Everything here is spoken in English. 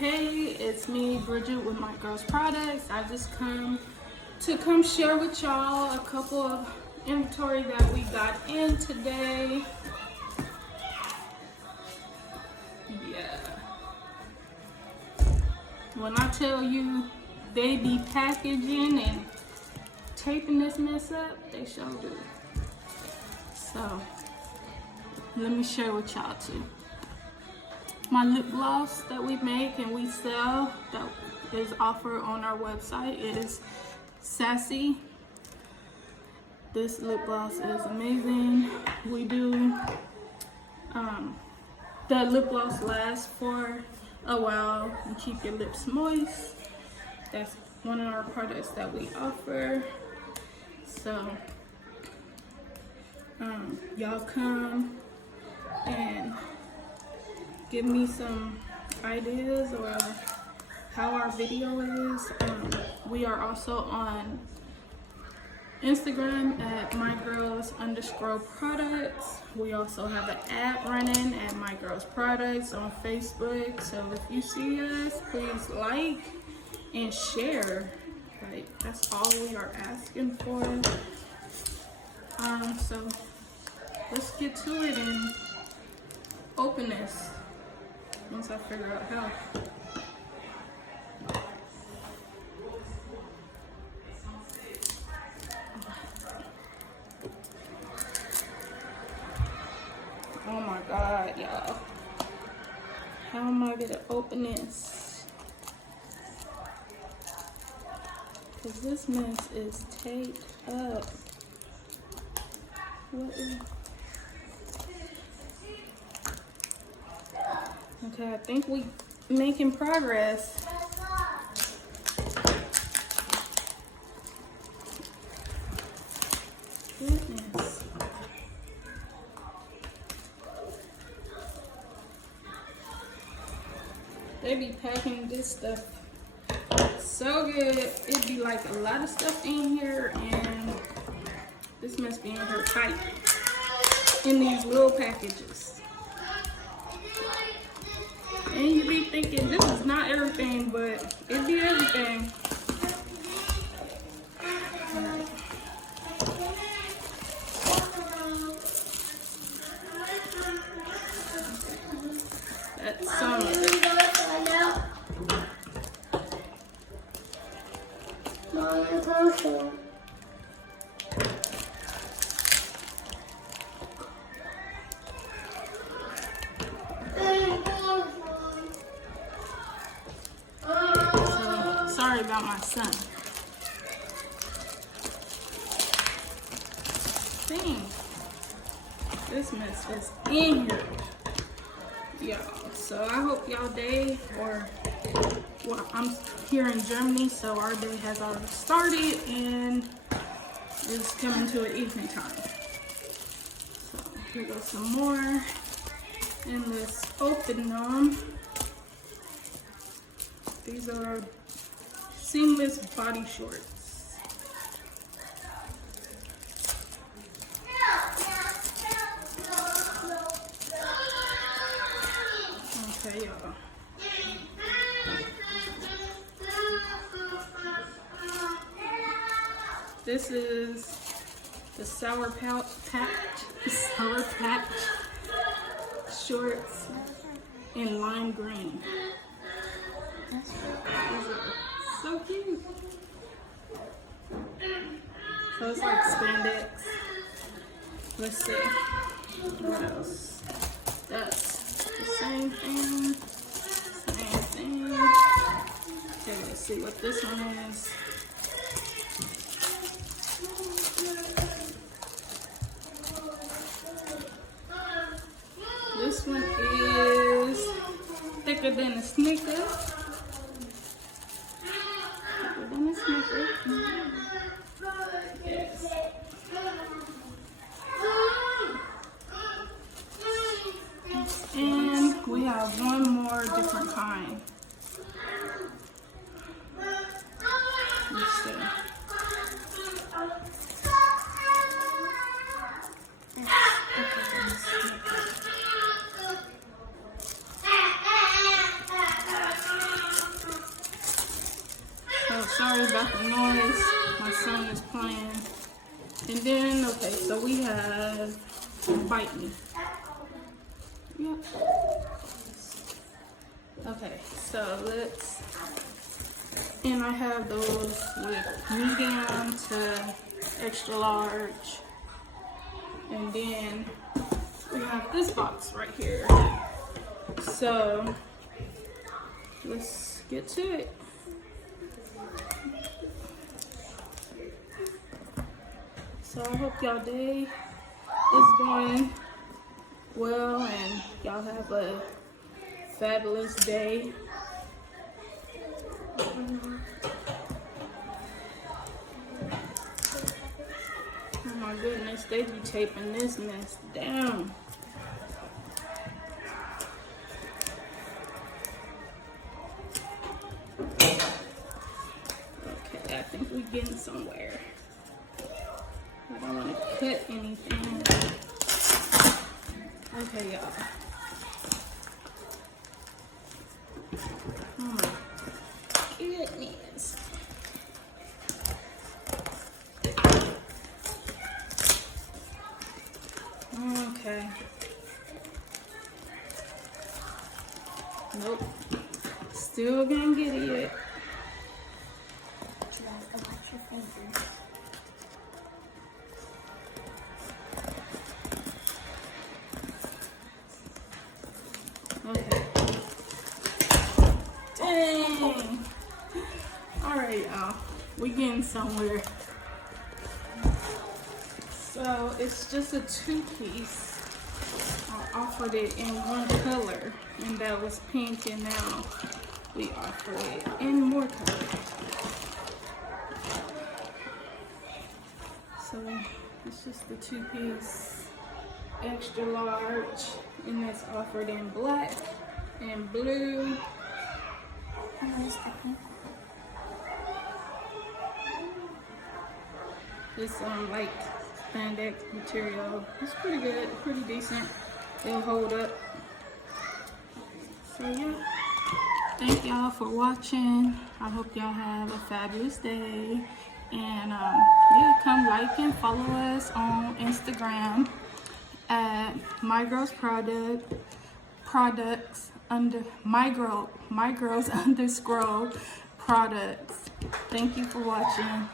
Hey, it's me, Bridget, with My Girls Products. I just come share with y'all a couple of inventory that we got in today. Yeah. When I tell you they be packaging and taping this mess up, they sure do. So, let me share with y'all too. My lip gloss that we make and we sell, that is offered on our website, is Sassy. This lip gloss is amazing. We do, the lip gloss lasts for a while and keep your lips moist. That's one of our products that we offer. So, y'all come and give me some ideas or how our video is. We are also on Instagram at mygirls_products. We also have an app running at My Girls Products on Facebook. So if you see us, please like and share. Like, that's all we are asking for. So let's get to it and open this once I figure out how. Oh my God, y'all. How am I gonna open this? Cause this mess is taped up. What is... Okay, I think we making progress. Goodness. They be packing this stuff so good. It'd be like a lot of stuff in here, and this must be in here tight in these little packages. And you be thinking this is not everything, but it be everything. That's some of it. Sorry about my son. Dang. This mess is in here. Y'all. So I hope y'all day, or well, I'm here in Germany, so our day has already started and it's coming to an evening time. So here goes some more. And let's open them. These are seamless body shorts. Okay, y'all. This is the Sour Patch shorts in lime green. That's so cute. So it's like spandex. Let's see. What else? That's the same thing. Same thing. Okay, let's see what this one is. This one is thicker than a Snicker. Thicker than a Snicker. Yes. And we have one more different kind. Let's see. Sorry about the noise. My son is playing. And then, okay, so we have Bite Me. Yep. Okay, so let's, and I have those with medium to extra large. And then we have this box right here. So let's get to it. So I hope y'all day is going well and y'all have a fabulous day. Oh my goodness, they be taping this mess down. Okay, I think we're getting somewhere. I don't want to cut anything. Okay, y'all. Oh my goodness. Okay. Nope. Still gonna get it yet. Okay. Dang. Alright, y'all. We getting somewhere. So it's just a 2-piece. I offered it in one color, and that was pink, and now we offer it in more color. So it's just the 2-piece, extra large, and that's offered in black and blue. It's like spandex material. It's pretty good, pretty decent. It'll hold up. So yeah, thank y'all for watching. I hope y'all have a fabulous day. And yeah, come like and follow us on Instagram at MyGirlsProducts under MyGirls_products. Thank you for watching.